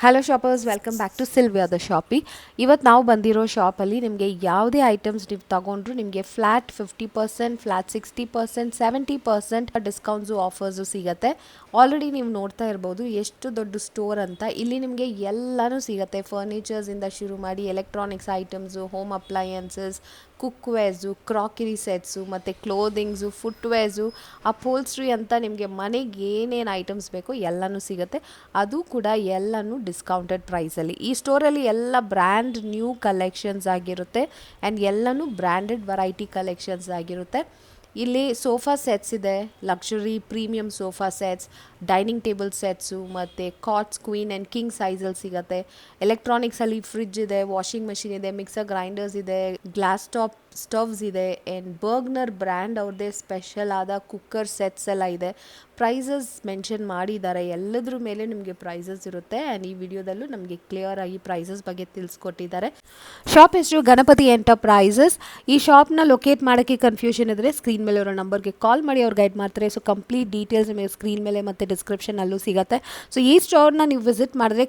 Hello shoppers, welcome back to Sylvia the shoppy. ಇವತ್ತು ನಾವು ಬಂದಿರೋ ಶಾಪಲ್ಲಿ ನಿಮಗೆ ಯಾವುದೇ ಐಟಮ್ಸ್ ನೀವು ತಗೊಂಡ್ರು ನಿಮಗೆ ಫ್ಲ್ಯಾಟ್ 50%, ಫ್ಲ್ಯಾಟ್ 60%, 70% ಡಿಸ್ಕೌಂಟ್ಸು ಆಫರ್ಸು ಸಿಗುತ್ತೆ. ಆಲ್ರೆಡಿ ನೀವು ನೋಡ್ತಾ ಇರ್ಬೋದು ಎಷ್ಟು ದೊಡ್ಡ ಸ್ಟೋರ್ ಅಂತ. ಇಲ್ಲಿ ನಿಮಗೆ ಎಲ್ಲನೂ ಸಿಗುತ್ತೆ. ಫರ್ನಿಚರ್ಸಿಂದ ಶುರು ಮಾಡಿ electronics items, home appliances, cookwares, crockery sets, ಮತ್ತು ಕ್ಲೋದಿಂಗ್ಸು, ಫುಟ್ವೇರ್ಸು, ಅಪೋಲ್ಸ್ಟ್ರಿ ಅಂತ ನಿಮಗೆ ಮನೆಗೆ ಏನೇನು ಐಟಮ್ಸ್ ಬೇಕೋ ಎಲ್ಲನೂ ಸಿಗುತ್ತೆ. ಅದು ಕೂಡ ಎಲ್ಲನೂ ಡಿಸ್ಕೌಂಟೆಡ್ ಪ್ರೈಸಲ್ಲಿ. ಈ ಸ್ಟೋರಲ್ಲಿ ಎಲ್ಲ ಬ್ರ್ಯಾಂಡ್ ನ್ಯೂ ಕಲೆಕ್ಷನ್ಸ್ ಆಗಿರುತ್ತೆ ಆ್ಯಂಡ್ ಎಲ್ಲನೂ ಬ್ರ್ಯಾಂಡೆಡ್ ವೆರೈಟಿ ಕಲೆಕ್ಷನ್ಸ್ ಆಗಿರುತ್ತೆ. ಇಲ್ಲಿ ಸೋಫಾ ಸೆಟ್ಸ್ ಇದೆ, luxury premium sofa sets, dining table sets, ಮತ್ತು ಕಾಟ್ಸ್ ಕ್ವೀನ್ ಆ್ಯಂಡ್ ಕಿಂಗ್ ಸೈಜಲ್ಲಿ ಸಿಗುತ್ತೆ. ಎಲೆಕ್ಟ್ರಾನಿಕ್ಸಲ್ಲಿ ಫ್ರಿಡ್ಜ್ ಇದೆ, ವಾಷಿಂಗ್ ಮೆಷಿನ್ ಇದೆ, ಮಿಕ್ಸರ್ ಗ್ರೈಂಡರ್ಸ್ ಇದೆ, ಗ್ಲಾಸ್ ಟಾಪ್ ಸ್ಟವ್ಸ್ ಇದೆ, ಆ್ಯಂಡ್ ಬರ್ಗ್ನರ್ ಬ್ರ್ಯಾಂಡ್ ಅವ್ರದ್ದೇ ಸ್ಪೆಷಲ್ ಆದ ಕುಕ್ಕರ್ ಸೆಟ್ಸ್ ಎಲ್ಲ ಇದೆ. ಪ್ರೈಸಸ್ ಮೆನ್ಷನ್ ಮಾಡಿದ್ದಾರೆ, ಎಲ್ಲದ್ರ ಮೇಲೆ ನಿಮಗೆ ಪ್ರೈಸಸ್ ಇರುತ್ತೆ. ಆ್ಯಂಡ್ ಈ ವಿಡಿಯೋದಲ್ಲೂ ನಮಗೆ ಕ್ಲಿಯರ್ ಆಗಿ ಪ್ರೈಸಸ್ ಬಗ್ಗೆ ತಿಳಿಸ್ಕೊಟ್ಟಿದ್ದಾರೆ. ಶಾಪ್ ಹೆಸರು ಗಣಪತಿ ಎಂಟರ್ಪ್ರೈಸಸ್. ಈ ಶಾಪ್ನ ಲೊಕೇಟ್ ಮಾಡೋಕ್ಕೆ ಕನ್ಫ್ಯೂಷನ್ ಇದ್ದರೆ ಸ್ಕ್ರೀನ್ ಮೇಲೆ ಇರೋ ನಂಬರ್ಗೆ ಕಾಲ್ ಮಾಡಿ, ಅವ್ರು ಗೈಡ್ ಮಾಡ್ತಾರೆ. ಸೊ ಕಂಪ್ಲೀಟ್ ಡೀಟೇಲ್ಸ್ ನಿಮಗೆ ಸ್ಕ್ರೀನ್ ಮೇಲೆ ಮತ್ತು ಡಿಸ್ಕ್ರಿಪ್ಷನಲ್ಲೂ ಸಿಗುತ್ತೆ. ಸೊ ಈ ಸ್ಟೋರ್ನ ನೀವು ವಿಸಿಟ್ ಮಾಡಿದ್ರೆ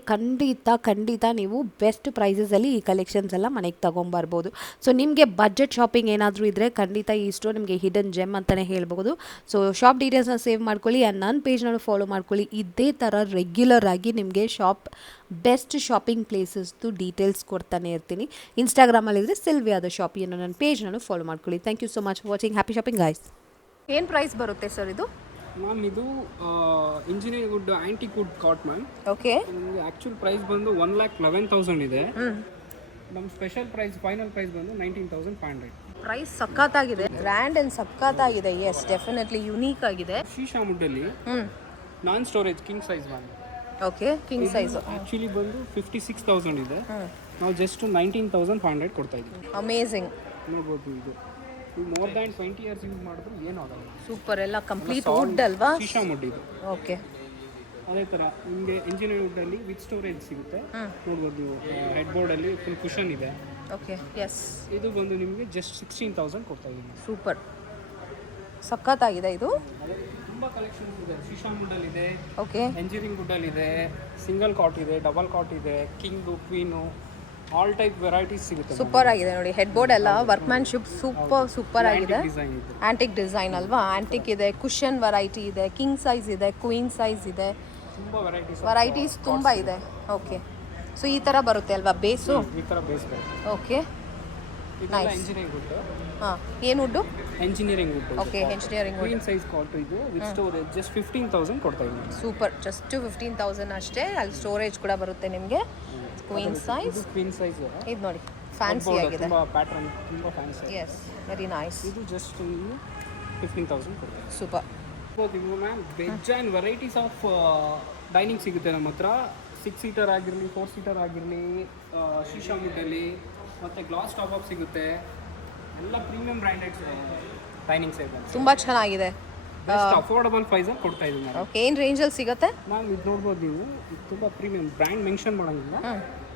ಖಂಡಿತ ನೀವು ಬೆಸ್ಟ್ ಪ್ರೈಸಸಲ್ಲಿ ಈ ಕಲೆಕ್ಷನ್ಸ್ ಎಲ್ಲ ಮನೆಗೆ ತೊಗೊಂಬರ್ಬೋದು. ಸೊ ನಿಮಗೆ ಬಜೆಟ್ ಶಾಪಿಂಗ್ ಏನಾದರೂ ಇದ್ದರೆ ಖಂಡಿತ ಈ ಸ್ಟೋರ್ ನಿಮಗೆ ಹಿಡನ್ ಜೆಮ್ ಅಂತಲೇ ಹೇಳ್ಬೋದು. ಸೊ ಶಾಪ್ ಡೀಟೇಲ್ಸ್ನ ಸೇವ್ ಮಾಡ್ಕೊಳ್ಳಿ ಆ್ಯಂಡ್ ನನ್ನ ಪೇಜ್ನ ಫಾಲೋ ಮಾಡ್ಕೊಳ್ಳಿ. ಇದೇ ಥರ ರೆಗ್ಯುಲರ್ ಆಗಿ ನಿಮಗೆ ಬೆಸ್ಟ್ ಶಾಪಿಂಗ್ ಪ್ಲೇಸಸ್ದು ಡೀಟೇಲ್ಸ್ ಕೊಡ್ತಾನೆ ಇರ್ತೀನಿ. ಇನ್ಸ್ಟಾಗ್ರಾಮಲ್ಲಿದ್ದರೆ ಸಿಲ್ವಿಯಾ ದ ಶಾಪಿ ಅನ್ನೋ ನನ್ನ ಪೇಜ್ನ ಫಾಲೋ ಮಾಡ್ಕೊಳ್ಳಿ. Thank you so much for watching. Happy shopping guys. ಏನು ಪ್ರೈಸ್ ಬರುತ್ತೆ ಸರ್ ಇದು? ಮ್ಯಾಮ್ ಇದು engineering wood antique wood cot ma'am. Okay, ನಿಮಗೆ ಆ್ಯಕ್ಚುಲ್ ಪ್ರೈಸ್ ಬಂದು 1,11,000 ಇದೆ. ನಮ್ಮ ಸ್ಪೆಷಲ್ ಪ್ರೈಸ್ ಫೈನಲ್ ಪ್ರೈಸ್ ಬಂದು 19,500. ಪ್ರೈಸ್ ಸಖತ್ತಾಗಿದೆ, ಗ್ರ್ಯಾಂಡ್ ಆ್ಯಂಡ್ ಸಖತ್ತಾಗಿದೆ. ಎಸ್, ಡೆಫಿನೆಟ್ಲಿ ಯುನೀಕ್ ಆಗಿದೆ. ಶೀಶಾ ವುಡ್ಡಲ್ಲಿ non storage king size ma'am. Okay, king size actually ಬಂದು 56,000 ಇದೆ. ನಾವು ಜಸ್ಟ್ 19,500 ಕೊಡ್ತಾ ಇದ್ದೀವಿ. ಅಮೇಝಿಂಗ್. ನೋಡ್ಬೋದು, ಇದು ಮೋರ್ ದ್ಯಾನ್ 20 ಇಯರ್ಸ್ ಯೂಸ್ ಮಾಡಿದ್ರು ಏನು ಆಗಲ್ಲ. ಸೂಪರ್. ಎಲ್ಲ ಕಂಪ್ಲೀಟ್ ವುಡ್ ಅಲ್ವಾ? ಶೀಶಾ ವುಡ್ ಇದು. ಓಕೆ, ಅದೇ ಥರ ನಿಮಗೆ ಇಂಜಿನಿಯರಿಂಗ್ ವುಡ್ಡಲ್ಲಿ ವಿತ್ ಸ್ಟೋರೇಜ್ ಸಿಗುತ್ತೆ. ನೋಡ್ಬೋದು ನೀವು, ಹೆಡ್ ಬೋರ್ಡಲ್ಲಿ ಫುಲ್ ಕುಷನ್ ಇದೆ. Okay, yes. ಇದು ಬಂದು ನಿಮಗೆ ಜಸ್ಟ್ 16,000 ಕೊಡ್ತಾ ಇದ್ದೀನಿ. ಸೂಪರ್, ಸಖತ್ತಾಗಿದೆ ಇದು. ತುಂಬ ಕಲೆಕ್ಷನ್ಸ್ ಇದೆ. ಶೀಶಾ ವುಡ್ಡಲ್ಲಿ ಇದೆ, ಓಕೆ, ಎಂಜಿನಿಯರಿಂಗ್ ವುಡ್ಡಲ್ಲಿ ಇದೆ, ಸಿಂಗಲ್ ಕಾಟ್ ಇದೆ, ಡಬಲ್ ಕಾಟ್ ಇದೆ, king, queen, all type varieties ಸಿಗುತ್ತೆ. ಸೂಪರ್ ಆಗಿದೆ ನೋಡಿ. ಹೆಡ್ ಬೋರ್ಡ್ ಎಲ್ಲ ವರ್ಕ್ಮ್ಯಾನ್ಶಿಪ್ ಸೂಪರ್ ಆಗಿದೆ. ಡಿಸೈನ್ ಇದೆ, ಆಂಟಿಕ್ ಡಿಸೈನ್ ಅಲ್ವಾ? ಆಂಟಿಕ್ ಇದೆ, ಕುಷನ್ ವೆರೈಟಿ ಇದೆ, ಕಿಂಗ್ ಸೈಜ್ ಇದೆ, ಕ್ವೀನ್ ಸೈಜ್ ಇದೆ, ತುಂಬ ವೆರೈಟೀಸ್ ತುಂಬ ಇದೆ. ಓಕೆ, ಸೊ ಈ ಥರ ಬರುತ್ತೆ ಅಲ್ವಾ ಬೇಸು? ಈ ಥರ ಬೇಸ್ ಬರುತ್ತೆ. ಓಕೆ, ಇದೆಲ್ಲ ಇಂಜಿನಿಯರಿಂಗ್ ವುಡ್. ಹಾಂ, ಏನು wood? Engineering wood. Okay, engineering wood. Queen size cot ಇದು ವಿತ್ ಸ್ಟೋರೇಜ್ ಜಸ್ಟ್ 15,000 ಕೊಡ್ತಾ ಇದ್ದೀನಿ. ಸೂಪರ್, ಜಸ್ಟ್ 15,000 ಅಷ್ಟೇ. ಅಲ್ಲಿ ಸ್ಟೋರೇಜ್ ಕೂಡ ಬರುತ್ತೆ ನಿಮಗೆ. Queen size. ಕ್ವೀನ್ ಸೈಜ್ ಇದು ನೋಡಿ, ಫ್ಯಾನ್ಸಿ ಆಗಿದೆ. ತುಂಬ ಪ್ಯಾಟರ್ನ್, ತುಂಬ ಫ್ಯಾನ್ಸಿ. Yes, very nice. ಇದು ಜಸ್ಟ್ ನೀವು 15,000 ಕೊಡ್ತೀವಿ. ಸೂಪರ್. ನೀವು ma'am veg and varieties of dining ಸಿಗುತ್ತೆ ನಮ್ಮ ಹತ್ರ. 6 ಸೀಟರ್ ಆಗಿರಲಿ, 4 ಸೀಟರ್ ಆಗಿರಲಿ, ಶೀಶಾ ವುಡ್ಡಲ್ಲಿ, ಮತ್ತು ಗ್ಲಾಸ್ ಟಾಪ್ ಅಪ್ ಸಿಗುತ್ತೆ. ಎಲ್ಲ ಪ್ರೀಮಿಯಂ ಬ್ರ್ಯಾಂಡೆಡ್ ಡೈನಿಂಗ್ ಸೆಟ್ ತುಂಬ ಚೆನ್ನಾಗಿದೆ. ಬೆಸ್ಟ್ ಅಫೋರ್ಡಬಲ್ ಪ್ರೈಸಲ್ಲಿ ಕೊಡ್ತಾ ಇದ್ದೀವಿ ಮ್ಯಾಮ್. ಓಕೆ, ಏನು ರೇಂಜಲ್ಲಿ ಸಿಗುತ್ತೆ ಮ್ಯಾಮ್? ಇದು ನೋಡ್ಬೋದು ನೀವು, ಇದು ತುಂಬ ಪ್ರೀಮಿಯಂ, ಬ್ರ್ಯಾಂಡ್ ಮೆನ್ಷನ್ ಮಾಡೋಂಗಿಲ್ಲ.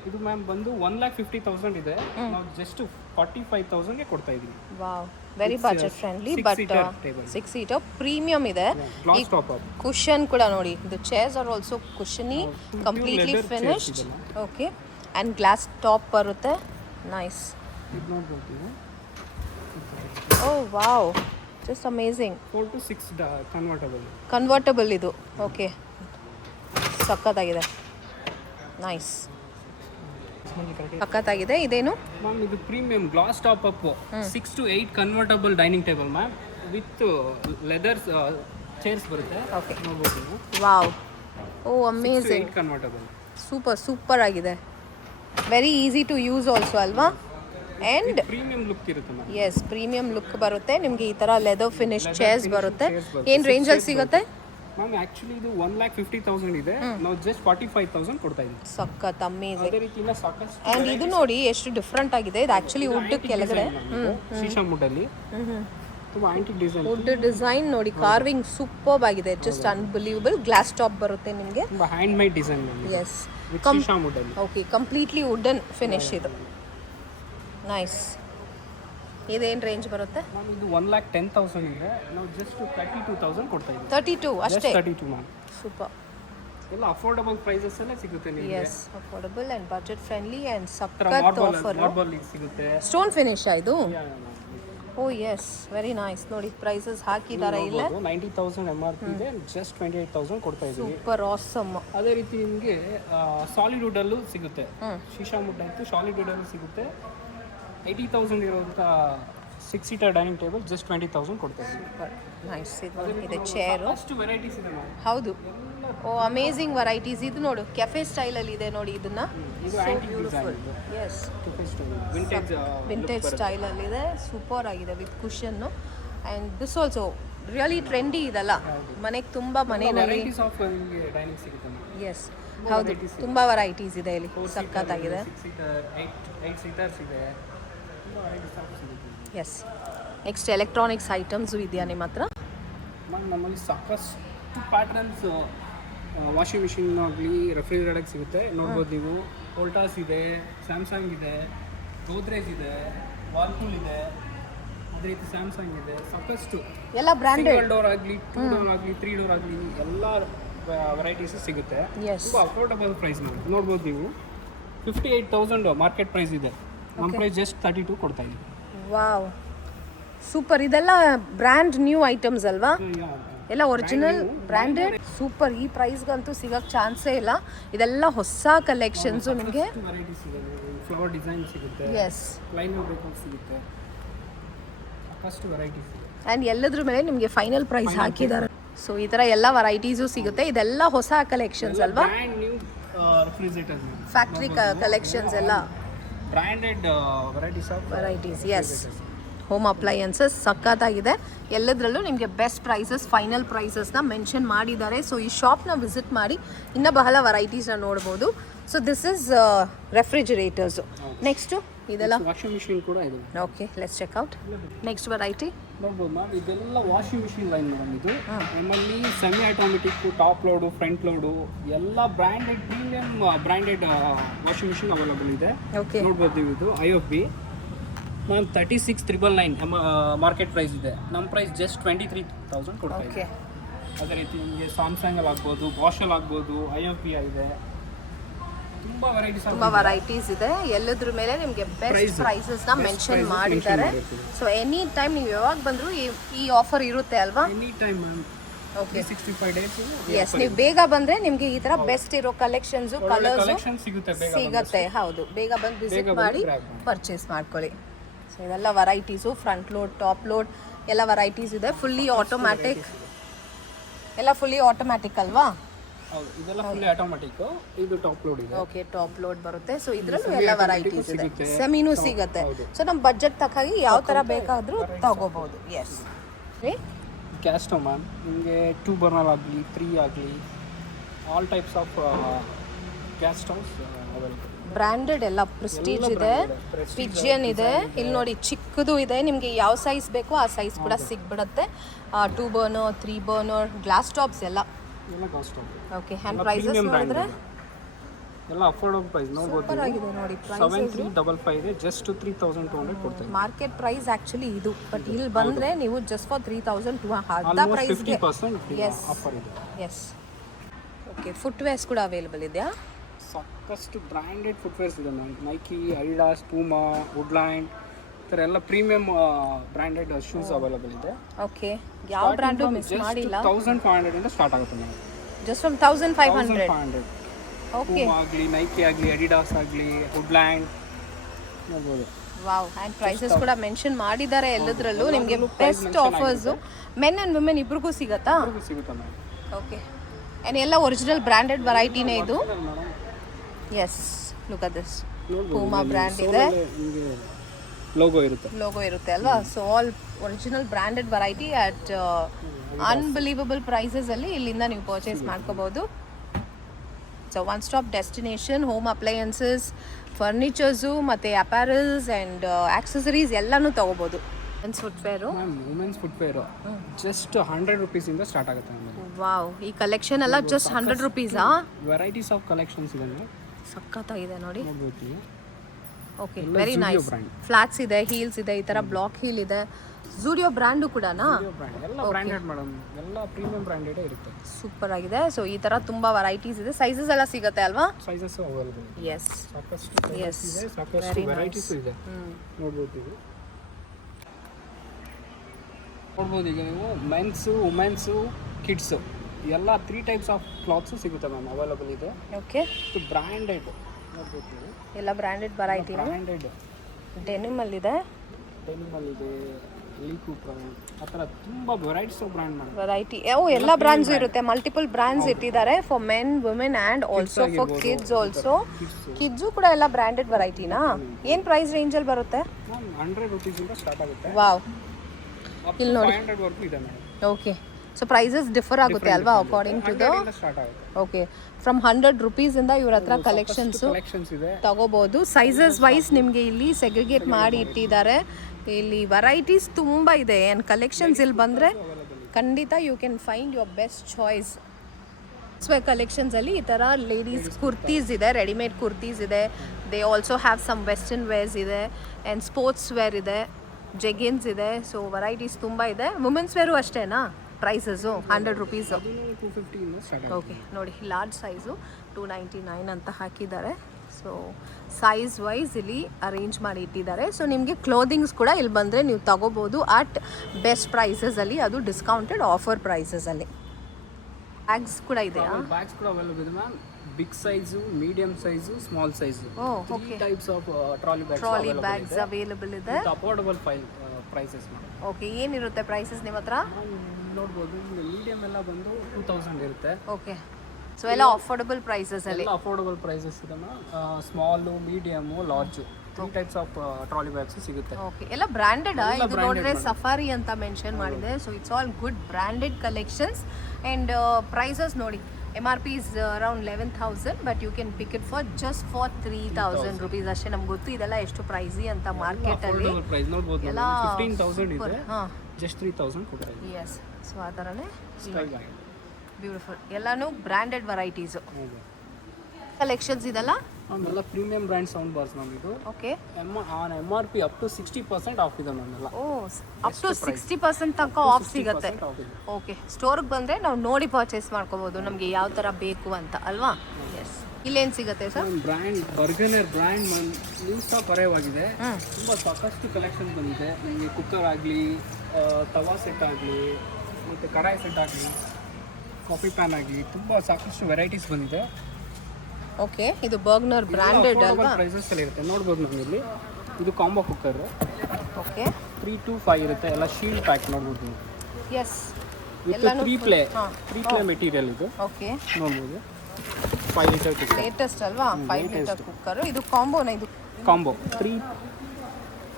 ಇದು ಮ್ಯಾಮ್ ಬಂದು 1,50,000 ಇದೆ. ನಾವು ಜಸ್ಟ್ 45,000ಗೆ ಕೊಡ್ತಾ ಇದ್ದೀವಿ. Wow, very budget friendly. But 6 seater premium ಇದೆ. Glass top up. ಕುಷನ್ ಕೂಡ ನೋಡಿ, ಇದು ಚೇರ್ಸ್ ಆರ್ ಆಲ್ಸೋ ಕುಷನಿ, completely finished. Okay, and glass top ಬರುತ್ತೆ. ನೈಸ್. ಇದು ನೋಡ್ಬೋದು ನೀವು. Oh wow, just amazing. 4 to 6 convertible ಇದು. ಓಕೆ, ಸಖತ್ತಾಗಿದೆ. ನೈಸ್, ಸಖತ್ತಾಗಿದೆ. ಇದೇನು ಮ್ಯಾಮ್? ಇದು premium glass top up 6 to 8 convertible dining table ma'am, with leather chairs ಬರುತ್ತೆ. ಓಕೆ, ನೋಡ್ಬೋದು ನೀವು. ವಾವ್, ಓ ಅಮೇಝಿಂಗ್. ಕನ್ವರ್ಟಬಲ್, ಸೂಪರ್ ಆಗಿದೆ. Very easy to use also ಅಲ್ವಾ? ಆ್ಯಂಡ್ ಪ್ರೀಮಿಯಂ ಲುಕ್ ಇರುತ್ತೆ ಮ್ಯಾಮ್. ಎಸ್, ಪ್ರೀಮಿಯಂ ಲುಕ್ ಬರುತ್ತೆ ನಿಮಗೆ. ಈ ಥರ ಲೆದರ್ ಫಿನಿಶ್ ಚೇರ್ಸ್ ಬರುತ್ತೆ. ಏನು ರೇಂಜಲ್ಲಿ ಸಿಗುತ್ತೆ ಮ್ಯಾಮ್? ಆ್ಯಕ್ಚುಲಿ ಇದು 1,50,000 ಇದೆ. ನಾವು ಜಸ್ಟ್ 45,000 ಕೊಡ್ತಾ ಇದ್ದೀವಿ. ಸಖತ್, ಅಮೇಝಿಂಗ್. ಅದೇ ರೀತಿಯಿಂದ ಸಾಕಷ್ಟು. ಆ್ಯಂಡ್ ಇದು ನೋಡಿ ಎಷ್ಟು ಡಿಫ್ರೆಂಟ್ ಆಗಿದೆ. ಇದು ಆ್ಯಕ್ಚುಲಿ ವುಡ್ ಕೆಳಗಡೆ ಶೀಶಾ ವುಡ್ಡಲ್ಲಿ ತುಂಬ ಆಂಟಿಕ್ ಡಿಸೈನ್. ವುಡ್ ಡಿಸೈನ್ ನೋಡಿ, ಕಾರ್ವಿಂಗ್ ಸೂಪರ್ ಆಗಿದೆ. Just unbelievable. ಗ್ಲಾಸ್ ಟಾಪ್ ಬರುತ್ತೆ ನಿಮಗೆ. ತುಂಬ ಹ್ಯಾಂಡ್ ಮೇಡ್ ಡಿಸೈನ್. ಎಸ್, ಶೀಶಾ ವುಡ್ಡಲ್ಲಿ. ಓಕೆ, ಕಂಪ್ಲೀಟ್ಲಿ ವುಡನ್ ಫಿನಿಶ್ ಇದು. ನೈಸ್. ಇದೇನು ರೇಂಜ್ ಬರುತ್ತೆ? ಮ್ಯಾಮ್ ಇದು 1,10,000 ಇದೆ. ನಾವು ಜಸ್ಟ್ 32,000 ಕೊಡ್ತಾ ಇದ್ದೀವಿ. 32 ಅಷ್ಟೇ? 32 ಮ್ಯಾಮ್. ಸೂಪರ್. ಎಲ್ಲ ಅಫೋರ್ಡಬಲ್ ಪ್ರೈಸಸ್ ಅಲ್ಲೇ ಸಿಗುತ್ತೆ ನಿಮಗೆ. Yes affordable and budget friendly and ಸಖತ್ ಮಾರ್ಬಲ್ ಆಫರ್. ಮಾರ್ಬಲ್ ಸಿಗುತ್ತೆ. ಸ್ಟೋನ್ ಫಿನಿಶ್ ಇದು. Oh yes very nice. ನೋಡಿ ಪ್ರೈಸಸ್ ಹಾಕಿದ್ದಾರೆ ಇಲ್ಲೇ. 90,000 MRP ಇದೆ, ಜಸ್ಟ್ 28,000 ಕೊಡ್ತಾ ಇದ್ದೀವಿ. Super awesome. ಅದೇ ರೀತಿ ನಿಮಗೆ ಸಾಲಿಡ್ ವುಡ್ ಅಲ್ಲೂ ಸಿಗುತ್ತೆ. ಶೀಶಾ ವುಡ್ ಆಯಿತು, ಸಾಲಿಡ್ ವುಡ್ ಅಲ್ಲೂ ಸಿಗುತ್ತೆ. 80,000 ಇರುವಂಥ 6 ಸೀಟರ್ ಡೈನಿಂಗ್ ಟೇಬಲ್ ಜಸ್ಟ್ 20,000 ಕೊಡ್ತಾ ಇದ್ದೀವಿ. Super nice. ಇದು ಚೇರು. ಅಷ್ಟು ವೆರೈಟೀಸ್ ಇದೆ ಮ್ಯಾಮ್. ಹೌದು. Oh amazing varieties. ಇದು ನೋಡು ಕೆಫೆ ಸ್ಟೈಲಲ್ಲಿ ಇದೆ ನೋಡಿ ಇದನ್ನ. ಇದು antique design. Yes vintage vintage ಸ್ಟೈಲಲ್ಲಿದೆ. ಸೂಪರ್ ಆಗಿದೆ ವಿತ್ ಕುಷನ್ನು. And this also really trendy ಇದಲ್ಲ. ಮನೆಗೆ ತುಂಬ ಮನೆಯಲ್ಲಿ ವೆರೈಟೀಸ್ ಆಫ್ ನಿಮಗೆ ಡೈನಿಂಗ್ ಸಿಗುತ್ತೆ ಮ್ಯಾಮ್. ಎಸ್ ಹೌದು ತುಂಬ ವೆರೈಟೀಸ್ ಇದೆ ಇಲ್ಲಿ. ಸಖತ್ತಾಗಿದೆ. 6 ಸೀಟರ್ 8 ಸೀಟರ್ಸ್ ಇದೆ. ತುಂಬ ವೆರೈಟೀಸ್ ಆಫ್ ಸಿಗುತ್ತೆ. ಎಸ್ ನೆಕ್ಸ್ಟ್ ಎಲೆಕ್ಟ್ರಾನಿಕ್ಸ್ ಐಟಮ್ಸು ಇದೆಯಾ ನಿಮ್ಮ ಹತ್ರ? ಮ್ಯಾಮ್ ನಮ್ಮಲ್ಲಿ ಸಾಕಷ್ಟು ಪ್ಯಾಟ್ರನ್ಸ್ ವಾಷಿಂಗ್ ಮಿಷಿನ್ ಆಗಲಿ ರೆಫ್ರಿಜರೇಟರ್ ಸಿಗುತ್ತೆ. ನೋಡ್ಬೋದು ನೀವು. ವೋಲ್ಟಾಸ್ ಇದೆ, ಸ್ಯಾಮ್ಸಂಗ್ ಇದೆ, ಗೋದ್ರೇಜ್ ಇದೆ, ವಾಲ್ಪೂಲ್ ಇದೆ, ಅದೇ ರೀತಿ ಸ್ಯಾಮ್ಸಂಗ್ ಇದೆ. ಸಾಕಷ್ಟು ಎಲ್ಲ ಬ್ರ್ಯಾಂಡೆಡ್. ಸಿಂಗಲ್ ಡೋರ್ ಆಗಲಿ, 2 ಡೋರ್ ಆಗಲಿ, 3 ಡೋರ್ ಆಗಲಿ ಎಲ್ಲ ವೆರೈಟೀಸ್ ಸಿಗುತ್ತೆ. ಎಸ್ ತುಂಬ ಅಫೋರ್ಡಬಲ್ ಪ್ರೈಸ್ ಮ್ಯಾಮ್. ನೋಡ್ಬೋದು ನೀವು. 58,000 ಮಾರ್ಕೆಟ್ ಪ್ರೈಸ್ ಇದೆ. ನಮ್ಮ ಪ್ರೈಸ್ ಜಸ್ಟ್ 32 ಕೊಡ್ತಾ ಇದ್ದೀವಿ. Wow super. ಇದೆಲ್ಲ ಬ್ರ್ಯಾಂಡ್ ನ್ಯೂ ಐಟಮ್ಸ್ ಅಲ್ವಾ? ಎಲ್ಲ ಒರಿಜಿನಲ್ ಬ್ರ್ಯಾಂಡೆಡ್. ಸೂಪರ್. ಈ ಪ್ರೈಸ್ಗಂತೂ ಸಿಗೋಕ್ಕೆ ಚಾನ್ಸೇ ಇಲ್ಲ. ಇದೆಲ್ಲ ಹೊಸ ಕಲೆಕ್ಷನ್ಸು ನಿಮಗೆ. ವೆರೈಟೀಸ್ ಇದೆ. ಫ್ಲವರ್ ಡಿಸೈನ್ ಸಿಗುತ್ತೆ. ಎಸ್ ಲೈನ್ ಬೇಕು ಸಿಗುತ್ತೆ. ಸಾಕಷ್ಟು ವೆರೈಟೀಸ್ ಇದೆ. ಆ್ಯಂಡ್ ಎಲ್ಲದ್ರ ಮೇಲೆ ನಿಮಗೆ ಫೈನಲ್ ಪ್ರೈಸ್ ಹಾಕಿದ್ದಾರೆ. ಸೊ ಈ ಥರ ಎಲ್ಲ ವೆರೈಟೀಸು ಸಿಗುತ್ತೆ. ಇದೆಲ್ಲ ಹೊಸ ಕಲೆಕ್ಷನ್ಸ್ ಅಲ್ವಾ? Brand new refrigerators. Factory collections ಎಲ್ಲ branded varieties. Yes home appliances ಸಖತ್ತಾಗಿದೆ. ಎಲ್ಲದರಲ್ಲೂ ನಿಮಗೆ ಬೆಸ್ಟ್ ಪ್ರೈಸಸ್, ಫೈನಲ್ ಪ್ರೈಸಸ್ನ ಮೆನ್ಷನ್ ಮಾಡಿದ್ದಾರೆ. ಸೊ ಈ ಶಾಪ್ನ ವಿಸಿಟ್ ಮಾಡಿ ಇನ್ನೂ ಬಹಳ ವೆರೈಟೀಸ್ನ ನೋಡ್ಬೋದು. So this is refrigerators. Next ಇದೆಲ್ಲ ವಾಷಿಂಗ್ ಮಿಷಿನ್ ಕೂಡ ಇದೆ. Okay let's check out next variety. ನೋಡ್ಬೋದು ಮ್ಯಾಮ್. ಇದೆಲ್ಲ ವಾಷಿಂಗ್ ಮಿಷಿನ್ ಲೈನ್ ಮೇಡಮ್. ಇದು ನಮ್ಮಲ್ಲಿ semi automatic, top load, front load ಎಲ್ಲ branded premium branded washing machine available ಇದೆ. ಓಕೆ ನೋಡ್ಬೋದು ನೀವು. ಇದು IFB ಮ್ಯಾಮ್ 36,999 ಮಾರ್ಕೆಟ್ ಪ್ರೈಸ್ ಇದೆ. ನಮ್ಮ ಪ್ರೈಸ್ ಜಸ್ಟ್ 23,000 ಕೊಡ್ತಾ ಇದೆ. ಅದೇ ರೀತಿ ನಿಮಗೆ ಸ್ಯಾಮ್ಸಂಗಲ್ಲಿ ಆಗ್ಬೋದು, ಬಾಷಲ್ಲಿ ಆಗ್ಬೋದು, IFB ಇದೆ. ತುಂಬ ವೆರೈಟೀಸ್ ಇದೆ. ಎಲ್ಲದ್ರ ಮೇಲೆ ನಿಮಗೆ ಬೆಸ್ಟ್ ಪ್ರೈಸಸ್ನ ಮೆನ್ಷನ್ ಮಾಡಿದ್ದಾರೆ. ಸೊ ಎನಿ ಟೈಮ್ ನೀವು ಯಾವಾಗ ಬಂದರೂ ಈ ಆಫರ್ ಇರುತ್ತೆ ಅಲ್ವಾ? Any time ma'am. Okay 65 days. Yes ನೀವು ಬೇಗ ಬಂದರೆ ನಿಮಗೆ ಈ ಥರ ಬೆಸ್ಟ್ ಇರೋ ಕಲೆಕ್ಷನ್ಸು ಕಲೆಕ್ಷನ್ ಸಿಗುತ್ತೆ. ಹೌದು ಬೇಗ ಬಂದು ವಿಸಿಟ್ ಮಾಡಿ ಪರ್ಚೇಸ್ ಮಾಡ್ಕೊಳ್ಳಿ. ಸೊ ಇದೆಲ್ಲ varieties front load, top load ಎಲ್ಲ ವೆರೈಟೀಸ್ ಇದೆ. Fully automatic. ಎಲ್ಲ ಫುಲ್ಲಿ ಆಟೋಮ್ಯಾಟಿಕ್ ಅಲ್ವಾ? ಹೌದು, ಇದೆಲ್ಲ ಫುಲ್ಲಿ ಆಟೋಮ್ಯಾಟಿಕ್. ಇದು ಟಾಪ್ ಲೋಡ್ ಇದೆ. ಓಕೆ ಟಾಪ್ ಲೋಡ್ ಬರುತ್ತೆ. ಸೊ ಇದರಲ್ಲೂ ಎಲ್ಲ ವೆರೈಟೀಸ್ ಇದೆ. ಸೆಮಿನೂ ಸಿಗುತ್ತೆ. ಸೊ ನಮ್ಮ ಬಜೆಟ್ ತಕ್ಕಾಗಿ ಯಾವ ಥರ ಬೇಕಾದರೂ ತಗೋಬಹುದು. Yes gas stove ma'am. ನಿಮಗೆ 2 ಬರ್ನರ್ ಆಗಲಿ, 3 ಆಗಲಿ, all types of gas stoves available. Branded ಎಲ್ಲ ಪ್ರೆಸ್ಟೀಜ್ ಇದೆ. ಪಿಜಿಯನ್ ಇದೆ. ಇಲ್ಲಿ ನೋಡಿ ಚಿಕ್ಕದು ಇದೆ. ನಿಮಗೆ ಯಾವ ಸೈಜ್ ಬೇಕೋ ಆ ಸೈಜ್ ಕೂಡ ಸಿಗ್ಬಿಡುತ್ತೆ. 2 ಬರ್ನರ್, 3 ಬರ್ನರ್, ಗ್ಲಾಸ್ ಟಾಪ್ಸ್ ಎಲ್ಲ. ಓಕೆ ಹ್ಯಾಂಡ್ ಪ್ರೈಸಸ್ ನೋಡಿದ್ರೆ ಎಲ್ಲ ಅಫೋರ್ಡಬಲ್ ಪ್ರೈಸ್. ನೋಡ್ಬೋದು ಸೂಪರ್ ಆಗಿದೆ ನೋಡಿ. 7355 ಇದೆ. ಜಸ್ಟ್ 3,200 ಕೊಡ್ತೀವಿ. ಮಾರ್ಕೆಟ್ ಪ್ರೈಸ್ ಆಕ್ಚುಲಿ ಇದು. ಬಟ್ ಇಲ್ಲಿ ಬಂದ್ರೆ ನೀವು ಜಸ್ಟ್ ಫಾರ್ 3,200 ಅರ್ಧ ಪ್ರೈಸ್ಗೆ. 50% ಆಫರ್ ಇದೆ. ಎಸ್ ಓಕೆ ಫುಟ್ವೇರ್ಸ್ ಕೂಡ ಅವೈಲೇಬಲ್ ಇದೆಯಾ? ಸಾಕಷ್ಟು ಬ್ರ್ಯಾಂಡೆಡ್ ಫುಟ್ವೇರ್ಸ್ ಇದೆ ma'am. Nike, Adidas, Puma, Woodland ಈ ಥರ ಎಲ್ಲ ಪ್ರೀಮಿಯಂ ಬ್ರ್ಯಾಂಡೆಡ್ ಶೂಸ್ ಅವೈಲೇಬಲ್ ಇದೆ. ಓಕೆ ಯಾವ ಬ್ರ್ಯಾಂಡು ಮಿಸ್ ಮಾಡಿಲ್ಲ. 1,500 ಇಂದ ಸ್ಟಾರ್ಟ್ ಆಗುತ್ತೆ ma'am. Just from 1,500. Okay Puma ಆಗಲಿ, ನೈಕಿ ಆಗಲಿ, ಅಡಿಡಾಸ್ ಆಗಲಿ, ವುಡ್ಲ್ಯಾಂಡ್ ನೋಡ್ಬೋದು. ವಾವ್ ಆ್ಯಂಡ್ ಪ್ರೈಸಸ್ ಕೂಡ ಮೆನ್ಷನ್ ಮಾಡಿದ್ದಾರೆ ಎಲ್ಲದರಲ್ಲೂ. ನಿಮಗೆ best offers men and women ಇಬ್ರಿಗೂ ಸಿಗುತ್ತಾ? ಸಿಗುತ್ತೆ ಮ್ಯಾಮ್. ಓಕೆ ಆ್ಯಂಡ್ ಎಲ್ಲ ಒರಿಜಿನಲ್ ಬ್ರ್ಯಾಂಡೆಡ್ ವೆರೈಟಿನೇ ಇದು. Yes look at this. Puma brand ಇದೆ. ಲೋಗೋ ಇರುತ್ತೆ ಅಲ್ವಾ? So all original branded variety at unbelievable ಪ್ರೈಸಸಲ್ಲಿ ಇಲ್ಲಿಂದ ನೀವು ಪರ್ಚೇಸ್ ಮಾಡ್ಕೋಬೋದು. So one stop destination. Home appliances, furnitures ಮತ್ತು ಅಪ್ಯಾರಲ್ಸ್ ಆ್ಯಂಡ್ ಆಕ್ಸೆಸರೀಸ್ ಎಲ್ಲನೂ ತೊಗೋಬೋದು. Men's footwear ma'am. Women's footwear just 100 ರುಪೀಸಿಂದ ಸ್ಟಾರ್ಟ್ ಆಗುತ್ತೆ ಮ್ಯಾಮ್. ವಾವ್ ಈ ಕಲೆಕ್ಷನ್ ಎಲ್ಲ ಜಸ್ಟ್ 100 ರುಪೀಸಾ? ವೆರೈಟೀಸ್ ಆಫ್ ಕಲೆಕ್ಷನ್ಸ್ ಇದೆ ಮ್ಯಾಮ್. ಸಖತ್ತಾಗಿದೆ ನೋಡಿ. ನೋಡ್ಬೋದು. ಓಕೆ ಎಲ್ಲ very Zudio nice. brand. Flats ಇದೆ, ಹೀಲ್ಸ್ ಇದೆ, ಈ ಥರ ಬ್ಲಾಕ್ ಹೀಲ್ ಇದೆ. ಝೂಡಿಯೋ ಬ್ರ್ಯಾಂಡು ಕೂಡನಾ? ಬ್ರ್ಯಾಂಡ್ ಎಲ್ಲ ಬ್ರ್ಯಾಂಡೆಡ್ ಮೇಡಮ್, ಎಲ್ಲ ಪ್ರೀಮಿಯಂ ಬ್ರ್ಯಾಂಡೆಡ್ ಇರುತ್ತೆ. ಸೂಪರ್ ಆಗಿದೆ. ಸೊ ಈ ಥರ ತುಂಬ ವೆರೈಟೀಸ್ ಇದೆ, ಸೈಜಸ್ ಎಲ್ಲ ಸಿಗುತ್ತೆ ಅಲ್ವಾ? ಸೈಜಸ್ ಅವೈಲೇಬಲ್ ಎಸ್ ಸಾಕಷ್ಟು Yes. sizes ಇದೆ, ಸಾಕಷ್ಟು Very ವೆರೈಟೀಸ್ ಇದೆ. ನೋಡ್ಬೋದು ಈಗ ನೋಡ್ಬೋದು ಈಗ ನೀವು ಮೆನ್ಸು, ವುಮೆನ್ಸು, ಕಿಡ್ಸು ಎಲ್ಲ 3 ಟೈಪ್ಸ್ ಆಫ್ ಕ್ಲಾತ್ಸು ಸಿಗುತ್ತೆ ಮ್ಯಾಮ್, ಅವೈಲೇಬಲ್ ಇದೆ. ಓಕೆ, ಇದು ಬ್ರ್ಯಾಂಡೆಡ್ ನೋಡ್ಬೋದು ನೀವು, ಎಲ್ಲ ಬ್ರ್ಯಾಂಡೆಡ್ ವೆರೈಟಿ. ಬ್ರ್ಯಾಂಡೆಡ್ ಡೆನಿಮಲ್ಲಿದೆ, ಡೆನಿಮಲ್ಲಿದೆ, ಲೀ ಕೂಪರ್, ಆ ಥರ ತುಂಬ varieties of brand ma'am. Variety ಎಲ್ಲ ಬ್ರ್ಯಾಂಡ್ಸ್ ಇರುತ್ತೆ, ಮಲ್ಟಿಪಲ್ ಬ್ರ್ಯಾಂಡ್ಸ್ ಇಟ್ಟಿದ್ದಾರೆ for men, women and also for kids also. Kids ಕೂಡ ಎಲ್ಲ ಬ್ರ್ಯಾಂಡೆಡ್ ವೆರೈಟಿನಾ? ಏನು ಪ್ರೈಸ್ ರೇಂಜಲ್ಲಿ ಬರುತ್ತೆ? ಮ್ಯಾಮ್ 100 ರುಪೀಸಿಂದ ಸ್ಟಾರ್ಟ್ ಆಗುತ್ತೆ, ವಾವ್, ಇಲ್ಲಿ ನೋಡಿ 500 ವರೆಗೂ ಇದೆ ma'am. Okay. So prices differ ಆಗುತ್ತೆ ಅಲ್ವಾ ಅಕಾರ್ಡಿಂಗ್ ಟು ದ? 100 ಸ್ಟಾರ್ಟ್ ಆಗುತ್ತೆ. ಓಕೆ, ಫ್ರಮ್ 100 ರುಪೀಸಿಂದ ಇವ್ರ ಹತ್ರ ಕಲೆಕ್ಷನ್ಸು ಕಲೆಕ್ಷನ್ಸ್ ಇದೆ. ತಗೋಬಹುದು. ಸೈಜಸ್ ವೈಸ್ ನಿಮಗೆ ಇಲ್ಲಿ ಸೆಗ್ರಿಗೇಟ್ ಮಾಡಿ ಇಟ್ಟಿದ್ದಾರೆ. ಇಲ್ಲಿ ವೆರೈಟೀಸ್ ತುಂಬ ಇದೆ ಆ್ಯಂಡ್ ಕಲೆಕ್ಷನ್ಸ್ ಇಲ್ಲಿ ಬಂದರೆ ಖಂಡಿತ you can find your best choice. ಕಲೆಕ್ಷನ್ಸಲ್ಲಿ ಈ ಥರ ಲೇಡೀಸ್ ಕುರ್ತೀಸ್ ಇದೆ, ರೆಡಿಮೇಡ್ ಕುರ್ತೀಸ್ ಇದೆ. They also have some western wears ಇದೆ ಆ್ಯಂಡ್ ಸ್ಪೋರ್ಟ್ಸ್ ವೇರ್ ಇದೆ, ಜೆಗಿನ್ಸ್ ಇದೆ. ಸೊ ವೆರೈಟೀಸ್ ತುಂಬ ಇದೆ. ವುಮೆನ್ಸ್ ವೇರು ಅಷ್ಟೇನಾ ಪ್ರೈಸಸ್ಸು? 100 ರುಪೀಸು. 250 ಇಂದ ಸ್ಟಾರ್ಟ್ ಆಗುತ್ತೆ. ಓಕೆ, ನೋಡಿ ಲಾರ್ಜ್ ಸೈಜು 299 ಅಂತ ಹಾಕಿದ್ದಾರೆ. ಸೊ ಸೈಜ್ ವೈಸ್ ಇಲ್ಲಿ ಅರೇಂಜ್ ಮಾಡಿ ಇಟ್ಟಿದ್ದಾರೆ. ಸೊ ನಿಮಗೆ ಕ್ಲೋದಿಂಗ್ಸ್ ಕೂಡ ಇಲ್ಲಿ ಬಂದರೆ ನೀವು ತಗೋಬೋದು ಅಟ್ ಬೆಸ್ಟ್ ಪ್ರೈಸಸಲ್ಲಿ, ಅದು ಡಿಸ್ಕೌಂಟೆಡ್ ಆಫರ್ ಪ್ರೈಸಸಲ್ಲಿ. ಬ್ಯಾಗ್ಸ್ ಕೂಡ ಇದೆಯಾ? ಬ್ಯಾಗ್ಸ್ ಕೂಡ ಅವೈಲೇಬಲ್ ಇದೆ ma'am, big size, medium size, small size, okay. Types of trolley trolley bags bags available ಇದೆ. Affordable prices ma'am. ಓಕೆ, ಏನಿರುತ್ತೆ ಪ್ರೈಸಸ್ ನಿಮ್ಮ ಹತ್ರ? ನೋಡ್ಬೋದು, ಮೀಡಿಯಂ ಎಲ್ಲ ಬಂದು 2000 ಇರುತ್ತೆ. ಓಕೆ, ಸೊ ಎಲ್ಲ ಅಫೋರ್ಡಬಲ್ ಪ್ರೈಸಸಲ್ಲಿ. ಎಲ್ಲ ಅಫೋರ್ಡಬಲ್ ಪ್ರೈಸಸ್ ಇದೆ ma'am. Small, medium, large 3 types of trolley bags ಸಿಗುತ್ತೆ. ಓಕೆ, ಎಲ್ಲ ಬ್ರ್ಯಾಂಡೆಡ್. ಇದು branded ನೋಡಿದ್ರೆ madam. ಸಫಾರಿ ಅಂತ ಮೆನ್ಷನ್ ಮಾಡಿದೆ. So it's all good branded collections and prices ನೋಡಿ, MRP is around 11,000 but you can pick it for just for 3,000 rupees ಅಷ್ಟೇ. ನಮ್ಗೆ ಗೊತ್ತು ಇದೆಲ್ಲ ಎಷ್ಟು ಪ್ರೈಸಿ ಅಂತ ಮಾರ್ಕೆಟಲ್ಲಿ. ಅಫೋರ್ಡಬಲ್ ಪ್ರೈಸ್ ನೋಡ್ಬೋದು, ಎಲ್ಲ 15,000 ಇದೆ, ಹಾಂ, ಜಸ್ಟ್ 3,000 ಕೊಡ್ತಾರೆ. ಎಸ್. ಸೊ ಆ ಥರನೇ ಸ್ಕೈ ಬ್ಯಾಗ್. ಬ್ಯೂಟಿಫುಲ್, ಎಲ್ಲನೂ ಬ್ರ್ಯಾಂಡೆಡ್ ವೆರೈಟೀಸು ಕಲೆಕ್ಷನ್ಸ್ ಇದೆಲ್ಲ. ಎಲ್ಲ premium brand sound bars ma'am. ಇದು okay, MRP up to 60% off ಇದೆ ಮ್ಯಾಮ್. ಎಲ್ಲ ಓ, ಅಪ್ ಟು 60% ತನಕ ಆಫ್ ಸಿಗುತ್ತೆ. ಓಕೆ, ಸ್ಟೋರ್ಗೆ ಬಂದರೆ ನಾವು ನೋಡಿ ಪರ್ಚೇಸ್ ಮಾಡ್ಕೋಬೋದು ನಮಗೆ ಯಾವ ಥರ ಬೇಕು ಅಂತ ಅಲ್ವಾ? ಎಸ್. ಇಲ್ಲೇನು ಸಿಗುತ್ತೆ sir? Brand Bergner brand new stock ಅರೈವಾಗಿದೆ. ತುಂಬ ಸಾಕಷ್ಟು ಕಲೆಕ್ಷನ್ ಬಂದಿದೆ ನಿಮಗೆ. ಕುಕ್ಕರ್ ಆಗಲಿ, ತವಾ ಸೆಟ್ ಆಗಲಿ, ಮತ್ತು ಕಡಾಯಿ ಸೆಟ್ ಆಗಲಿ, ಕಾಫಿ ಪ್ಯಾನ್ ಆಗಲಿ, ತುಂಬ ಸಾಕಷ್ಟು ವೆರೈಟೀಸ್ ಬಂದಿದೆ. ಓಕೆ, ಇದು ಬರ್ಗ್ನರ್ ಬ್ರ್ಯಾಂಡೆಡ್ ಅಲ್ವಾ? ಪ್ರೈಸಸ್ ಅಲ್ಲಿ ಇರುತ್ತೆ ನೋಡ್ಬೋದು ಮ್ಯಾಮ್. ಇಲ್ಲಿ ಇದು ಕಾಂಬೋ ಕುಕ್ಕರ್ ಓಕೆ, 3 to 5 ಇರುತ್ತೆ. ಎಲ್ಲ ಶೀಲ್ಡ್ ಪ್ಯಾಕ್ ನೋಡ್ಬೋದು ನೀವು. ಎಸ್, ವಿತ್ ಎಲ್ಲಾನು 3 ಪ್ಲೇ ಮೆಟೀರಿಯಲ್ ಇದು ಓಕೆ. ನೋಡ್ಬೋದು. 5 ಲೀಟರ್ ಕುಕ್ಕರ್ ಲೇಟೆಸ್ಟ್ ಅಲ್ವಾ? 5 ಲೀಟರ್ ಕುಕ್ಕರ್. ಇದು ಕಾಂಬೋನ? ಇದು ಕಾಂಬೋ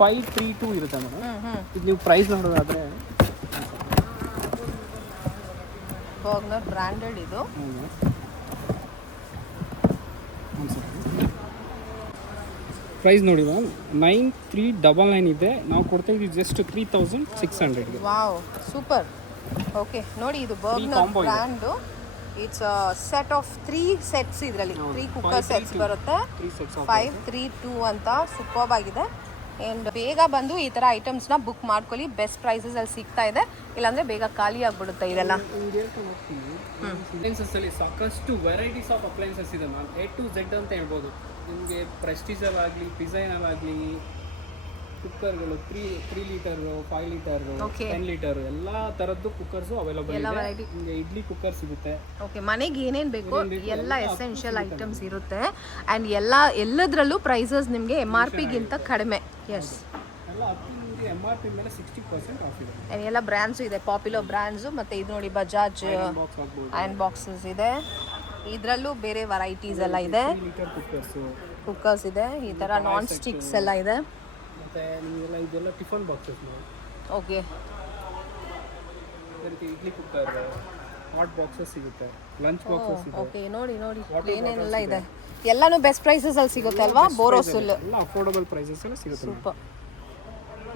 532 ಇರುತ್ತೆ ಮೇಡಮ್. ಇದು ನೀವು ಪ್ರೈಸ್ ನೋಡೋದಾದ್ರೆ ಬರ್ಗ್ನರ್ ಬ್ರ್ಯಾಂಡೆಡ್ ಇದು. ಪ್ರೈಸ್ ನೋಡಿ ಮ್ಯಾಮ್, 9399 ಇದೆ. ನಾವು ಕೊಡ್ತಾ ಇದ್ದೀವಿ ಜಸ್ಟ್ 3600ಗೆ. Wow, super. ಓಕೆ, ನೋಡಿ ಇದು ಬರ್ಗ್ನರ್ combo ಇದೆ. Brand. It's set of 3 sets. ಇದರಲ್ಲಿ 3 ಕುಕ್ಕರ್ ಸೆಟ್ಸ್ ಬರುತ್ತೆ. 3 sets of 532 ಅಂತ ಸೂಪರ್ಬ್ ಆಗಿದೆ. ಆ್ಯಂಡ್ ಬೇಗ ಬಂದು ಈ ಥರ ಐಟಮ್ಸ್ನ ಬುಕ್ ಮಾಡ್ಕೊಳ್ಳಿ, ಬೆಸ್ಟ್ ಪ್ರೈಸಸಲ್ಲಿ ಸಿಗ್ತಾ ಇದೆ. ಇಲ್ಲಾಂದರೆ ಬೇಗ ಖಾಲಿ ಆಗಿಬಿಡುತ್ತೆ ಇದೆಲ್ಲ. ಅಪ್ಲೈನ್ಸಸ್ ಅಲ್ಲಿ ಸಾಕಷ್ಟು ವೆರೈಟೀಸ್ ಆಫ್ ಅಪ್ಲೈನ್ಸಸ್ ಇದೆ ಮ್ಯಾಮ್. A to Z ಅಂತ ಹೇಳ್ಬೋದು. ನಿಮಗೆ ಪ್ರೆಸ್ಟೀಜಲ್ ಆಗಲಿ, ಪಿಸೈನಲ್ ಆಗಲಿ, ಕುಕ್ಕರ್ಗಳು 3 ಲೀಟರು, 5 ಲೀಟರು, Okay. 10 ಲೀಟರು ಎಲ್ಲ ಥರದ್ದು ಕುಕ್ಕರ್ಸು ಅವೈಲೇಬಲ್ ಎಲ್ಲ ಇದೆ. variety. ನಿಮಗೆ ಇಡ್ಲಿ ಕುಕ್ಕರ್ ಸಿಗುತ್ತೆ. ಓಕೆ, ಮನೆಗೆ ಏನೇನು ಬೇಕೋ ಎಲ್ಲ ಎಸೆನ್ಷಿಯಲ್ ಸಿಗುತ್ತೆ. ಐಟಮ್ಸ್ ಇರುತ್ತೆ. ಆ್ಯಂಡ್ ಎಲ್ಲದರಲ್ಲೂ ಪ್ರೈಸಸ್ ನಿಮಗೆ MRPಗಿಂತ ಕಡಿಮೆ. ಎಸ್, ಎಲ್ಲ ಅತಿ ನಿಮಗೆ MRP ಮೇಲೆ 60% ಆಫ್ ಇದೆ. ಆ್ಯಂಡ್ ಎಲ್ಲ ಬ್ರ್ಯಾಂಡ್ಸು ಇದೆ, ಪಾಪ್ಯುಲರ್ ಬ್ರ್ಯಾಂಡ್ಸು. ಮತ್ತು ಇದು ನೋಡಿ ಬಜಾಜ್ ಬಾಕ್ಸ್ ಆಗ್ಬೋದು. ಅಯರ್ನ್ ಬಾಕ್ಸಸ್ ಇದೆ. ಇದರಲ್ಲೂ ಬೇರೆ ವೆರೈಟೀಸ್ ಎಲ್ಲ ಇದೆ. 3 ಲೀಟರ್ ಕುಕ್ಕರ್ಸು, ಕುಕ್ಕರ್ಸ್ ಇದೆ, ಈ ಥರ ನಾನ್ ಸ್ಟಿಕ್ಸ್ ಎಲ್ಲ ಇದೆ. ಮತ್ತು ನಿಮಗೆಲ್ಲ ಇದೆಲ್ಲ ಟಿಫನ್ ಬಾಕ್ಸಸ್ ನಾವು. ಓಕೆ, ಅದೇ ರೀತಿ ಇಡ್ಲಿ ಕುಕ್ಕರ್, ಹಾಟ್ ಬಾಕ್ಸಸ್ ಸಿಗುತ್ತೆ, ಲಂಚ್ ಬಾಕ್ಸಸ್ ಇದೆ. ಓಕೆ, ನೋಡಿ ಏನೇನೆಲ್ಲ ಇದೆ. ಎಲ್ಲನೂ ಬೆಸ್ಟ್ ಪ್ರೈಸಸಲ್ಲಿ ಸಿಗುತ್ತೆ ಅಲ್ವಾ? ಬೋರೋಸಿಲ್ ಎಲ್ಲ ಅಫೋರ್ಡಬಲ್ ಪ್ರೈಸಸ್ ಎಲ್ಲ ಸಿಗುತ್ತೆ ಮ್ಯಾಮ್. ಸೂಪರ್.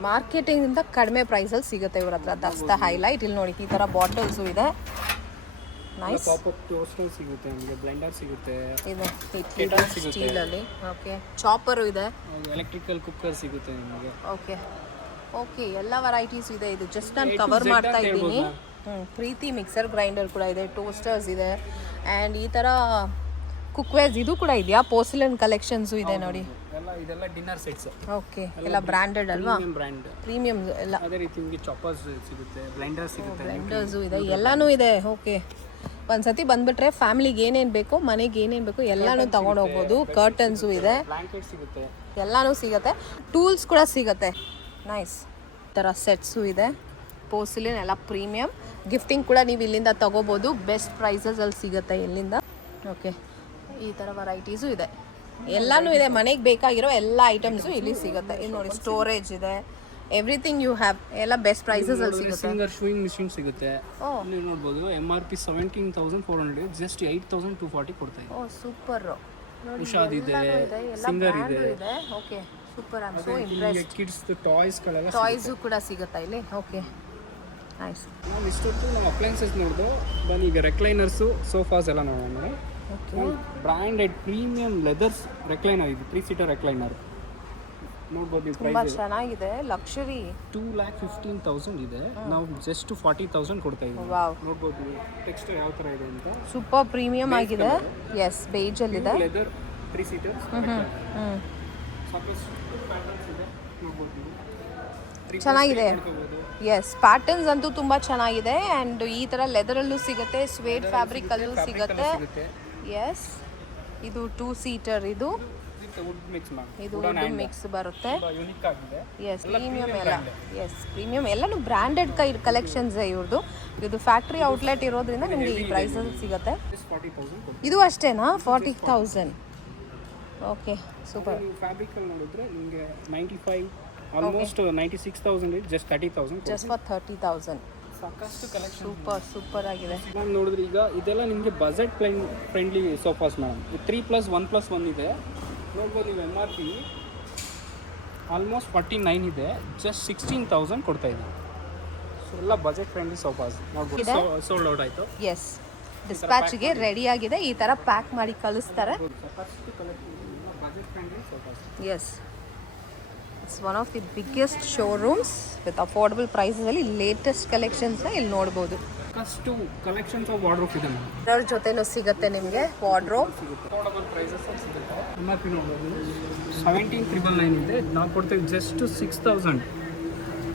ಮಾರ್ಕೆಟಿಂಗಿಂತ ಕಡಿಮೆ ಪ್ರೈಸಲ್ಲಿ ಸಿಗುತ್ತೆ ಇವ್ರ ಹತ್ರ. That's the highlight. ಇಲ್ಲಿ ನೋಡಿ ಈ ಥರ ಬಾಟಲ್ಸು ಇದೆ. ನೈಸ್. ಪಾಪಪ್ ಟೋಸ್ಟರ್ ಸಿಗುತ್ತೆ ನಿಮಗೆ, ಬ್ಲೆಂಡರ್ ಸಿಗುತ್ತೆ, ಇದೆ Kettle ಸಿಗುತ್ತೆ. ಸ್ಟೀಲಲ್ಲಿ. ಓಕೆ, ಚಾಪರು ಇದೆ. ಎಲೆಕ್ಟ್ರಿಕಲ್ ಕುಕ್ಕರ್ ಸಿಗುತ್ತೆ ನಿಮಗೆ. ಓಕೆ ಓಕೆ, ಎಲ್ಲ ವೆರೈಟೀಸ್ ಇದೆ. ಇದು ಜಸ್ಟ್ ನಾನು A to ಕವರ್ Z ಮಾಡ್ತಾ ಅಂತ ಇದ್ದೀನಿ. ಹೇಳ್ಬೋದಾ? ಪ್ರೀತಿ ಮಿಕ್ಸರ್ ಗ್ರೈಂಡರ್ ಕೂಡ ಇದೆ, ಟೋಸ್ಟರ್ಸ್ ಇದೆ, ಆ್ಯಂಡ್ ಈ ಥರ ಕುಕ್ವೇರ್ಸ್ ಇದು ಕೂಡ ಇದೆಯಾ, ಪೋರ್ಸಿಲನ್ ಕಲೆಕ್ಷನ್ಸು ಇದೆ ನೋಡಿ. ಇದೆಲ್ಲ ಡಿನ್ನರ್ ಸೆಟ್ಸ್, ಓಕೆ, ಎಲ್ಲ ಬ್ರ್ಯಾಂಡೆಡ್ ಅಲ್ವಾ, ಬ್ರ್ಯಾಂಡ್. ಪ್ರೀಮಿಯಮ್ ಎಲ್ಲ. ಅದೇ ರೀತಿ ನಿಮಗೆ ಚಾಪರ್ಸ್ ಸಿಗುತ್ತೆ, ಬ್ಲೆಂಡರ್ ಸಿಗುತ್ತೆ, ಬ್ಲೆಂಡರ್ಸು ಇದೆ, ಎಲ್ಲನೂ ಇದೆ. ಓಕೆ, ಒಂದ್ಸತಿ ಬಂದ್ಬಿಟ್ರೆ ಫ್ಯಾಮಿಲಿಗೆ ಏನೇನು ಬೇಕೋ, ಮನೆಗೆ ಏನೇನು ಬೇಕೋ ಎಲ್ಲನೂ ತಗೊಂಡು ಹೋಗ್ಬೋದು. ಕರ್ಟನ್ಸು ಇದೆ, ಬ್ಲಾಂಕೆಟ್ ಸಿಗುತ್ತೆ, ಎಲ್ಲನೂ ಸಿಗುತ್ತೆ. ಟೂಲ್ಸ್ ಕೂಡ ಸಿಗುತ್ತೆ. ನೈಸ್. ಈ ಥರ ಸೆಟ್ಸು ಇದೆ, ಪೋರ್ಸಿಲಿನ್ ಎಲ್ಲ ಪ್ರೀಮಿಯಮ್. ಗಿಫ್ಟಿಂಗ್ ಕೂಡ ನೀವು ಇಲ್ಲಿಂದ ತೊಗೋಬೋದು, ಬೆಸ್ಟ್ ಪ್ರೈಸಸಲ್ಲಿ ಸಿಗುತ್ತೆ ಇಲ್ಲಿಂದ. ಓಕೆ, ಈ ಥರ ವೆರೈಟೀಸು ಇದೆ, ಎಲ್ಲನೂ ಇದೆ. ಮನೆಗೆ ಬೇಕಾಗಿರೋ ಎಲ್ಲ ಐಟಮ್ಸು ಇಲ್ಲಿ ಸಿಗುತ್ತೆ. ಇಲ್ಲಿ ನೋಡಿ, ಸ್ಟೋರೇಜ್ ಇದೆ, ಎವ್ರಿಥಿಂಗ್ ಯು ಹ್ಯಾವ್, ಎಲ್ಲ ಬೆಸ್ಟ್ ಪ್ರೈಸಸಲ್ಲಿ ಸಿಗುತ್ತೆ. ಸಿಂಗರ್ ಶೂಯಿಂಗ್ ಮಿಷಿನ್ ಸಿಗುತ್ತೆ. ಓ ನೀವು ನೋಡ್ಬೋದು MRP 17,400, ಜಸ್ಟ್ 8,240 ಕೊಡ್ತಾ ಇದೆ. ಓ ಸೂಪರ್. ಉಷಾದ್ ಇದೆ, ಎಲ್ಲ ಸಿಂಗರ್ ಬ್ರ್ಯಾಂಡು ಇದೆ. ಇದೆ. Okay, super. I am so ನಿಮಗೆ ಇಂಪ್ರೆಸ್ಡ್. ಕಿಡ್ಸ್ ಟಾಯ್ಸ್ಗಳೆಲ್ಲ ಟಾಯ್ಸು ಕೂಡ ಸಿಗುತ್ತಾ ಇಲ್ಲಿ? Okay, nice. ನಾವು ಇಷ್ಟೊತ್ತು ನಮ್ಮ ಅಪ್ಲೈನ್ಸಸ್ ನೋಡಿದ್ರು. ಬನ್ನಿ ಈಗ ರೆಕ್ಲೈನರ್ಸು, ಸೋಫಾಸ್ ಎಲ್ಲ ನೋಡೋಣ. Okay, branded premium leathers recliner ಇದು, 3 ಸೀಟರ್ ರೆಕ್ಲೈನರ್ ನೋಡ್ಬೋದು. ನೀವು ತುಂಬಾ ಪ್ರೈಸ್ ಚೆನ್ನಾಗಿದೆ, ಲಕ್ಷರಿ. 2,15,000 ಇದೆ, ನಾವು ಜಸ್ಟ್ 40,000 ಕೊಡ್ತಾ ಇದ್ದೀವಿ. ವಾವ್, ನೋಡ್ಬೋದು ಟೆಕ್ಸ್ಚರ್ ಯಾವ ಥರ ಇದೆ ಅಂತ. ಸೂಪರ್ ಪ್ರೀಮಿಯಂ ಆಗಿದೆ. ಎಸ್, ಬೇಜಲ್ಲಿದೆ. ಲೆದರ್ 3 ಸೀಟರ್ಸ್, ಹ್ಞೂ, ಸಾಕಷ್ಟು ಪ್ಯಾಟರ್ನ್ಸ್ ಇದೆ ನೋಡ್ಬೋದು ನೀವು. ಚೆನ್ನಾಗಿದೆ. ಎಸ್, ಪ್ಯಾಟರ್ನ್ಸ್ ಅಂತೂ ತುಂಬ ಚೆನ್ನಾಗಿದೆ. ಆ್ಯಂಡ್ ಈ ಥರ ಲೆದರಲ್ಲೂ ಸಿಗುತ್ತೆ, ಸ್ವೇಡ್ ಫ್ಯಾಬ್ರಿಕಲ್ಲೂ ಸಿಗುತ್ತೆ. ಎಸ್, ಇದು 2 ಸೀಟರ್. ಇದು ವುಡ್ ಮಿಕ್ಸ್ ಮಾಡಿ, ಇದು ವುಡ್ ಮಿಕ್ಸ್ ಬರುತ್ತೆ. ಯೂನಿಕ್ ಆಗಿದೆ. ಎಸ್, ಪ್ರೀಮಿಯಂ ಎಲ್ಲ. ಎಸ್, ಪ್ರೀಮಿಯಂ ಎಲ್ಲನೂ ಬ್ರ್ಯಾಂಡೆಡ್ ಕಲೆಕ್ಷನ್ಸ್ ಇವ್ರದ್ದು. ಇದು ಫ್ಯಾಕ್ಟ್ರಿ ಔಟ್ಲೆಟ್ ಇರೋದ್ರಿಂದ ನಿಮಗೆ ಈ ಪ್ರೈಸಲ್ಲಿ ಸಿಗುತ್ತೆ. 40,000 ಕೊಡ್ತೀವಿ. ಇದು ಅಷ್ಟೇನಾ? 40,000. Okay, super. ನೀವು ಫ್ಯಾಬ್ರಿಕಲ್ಲಿ ನೋಡಿದ್ರೆ ನಿಮಗೆ 95, ಆಲ್ಮೋಸ್ಟ್ 96,000 ಇದೆ, ಜಸ್ಟ್ 30,000. Just for 30,000. ಸಾಕಷ್ಟು ಕಲೆಕ್ಷನ್. ಸೂಪರ್ ಸೂಪರ್ ಆಗಿದೆ. ನಾನು ನೋಡಿದ್ರೆ ಈಗ ಇದೆಲ್ಲ ನಿಮಗೆ ಬಜೆಟ್ ಫ್ರೆಂಡ್ಲಿ ಸೋಫಾಸ್ ಮೇಡಮ್. 3+1+1 ಇದೆ ನೋಡ್ಬೋದು ನೀವು. MRP ಆಲ್ಮೋಸ್ಟ್ 49 ಇದೆ, ಜಸ್ಟ್ 16,000 ಕೊಡ್ತಾ ಇದ್ದೀವಿ. ಸೊ ಎಲ್ಲ ಬಜೆಟ್ ಫ್ರೆಂಡ್ಲಿ ಸೋಫಾಸ್ ನೋಡ್ಬೋದು. ಸೋಲ್ಡ್ ಔಟ್ ಆಯಿತು. ಎಸ್, ಡಿಸ್ಪ್ಯಾಚ್ಗೆ ರೆಡಿ ಆಗಿದೆ. ಈ ಥರ ಪ್ಯಾಕ್ ಮಾಡಿ ಕಳಿಸ್ತಾರೆ. ಸಾಕಷ್ಟು collection budget friendly sofas. Yes, it's one of the biggest showrooms with affordable ಪ್ರೈಸಲ್ಲಿ ಲೇಟೆಸ್ಟ್ ಕಲೆಕ್ಷನ್ಸ್ನ ಇಲ್ಲಿ ನೋಡ್ಬೋದು. ಸಾಕಷ್ಟು ಕಲೆಕ್ಷನ್ಸ್ ಆಫ್ ವಾರ್ಡ್ರೋಬ್ ಇದೆ ಮೇಡಮ್. ಇದರ ಜೊತೆನೂ ಸಿಗುತ್ತೆ ನಿಮಗೆ ವಾರ್ಡ್ರೋಬ್. ಅಫೋರ್ಡಬಲ್ ಪ್ರೈಸಸ್ ಸಿಗುತ್ತೆ. MRP ನೋಡ್ಬೋದು 17,999 ಇದೆ, ನಾವು ಕೊಡ್ತೇವೆ ಜಸ್ಟ್ 6,000.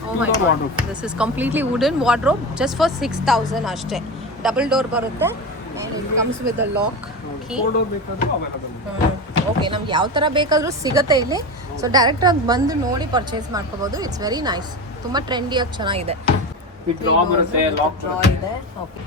Oh my God. This is completely wooden wardrobe just for 6,000 ಅಷ್ಟೇ. ಡಬಲ್ ಡೋರ್ ಬರುತ್ತೆ and it comes with a lock key. 4 door ಬೇಕಾದರೂ ಅವೈಲಬಲ್. ಓಕೆ, ನಮ್ಗೆ ಯಾವ ಥರ ಬೇಕಾದರೂ ಸಿಗುತ್ತೆ ಇಲ್ಲಿ. ಸೊ ಡೈರೆಕ್ಟಾಗಿ ಬಂದು ನೋಡಿ ಪರ್ಚೇಸ್ ಮಾಡ್ಕೋಬೋದು. ಇಟ್ಸ್ ವೆರಿ ನೈಸ್, ತುಂಬ ಟ್ರೆಂಡಿಯಾಗಿ ಚೆನ್ನಾಗಿದೆ. ವಿತ್ ಡ್ರಾ ಬರುತ್ತೆ, ಲಾಕ್ ಡ್ರಾ ಇದೆ. ಓಕೆ,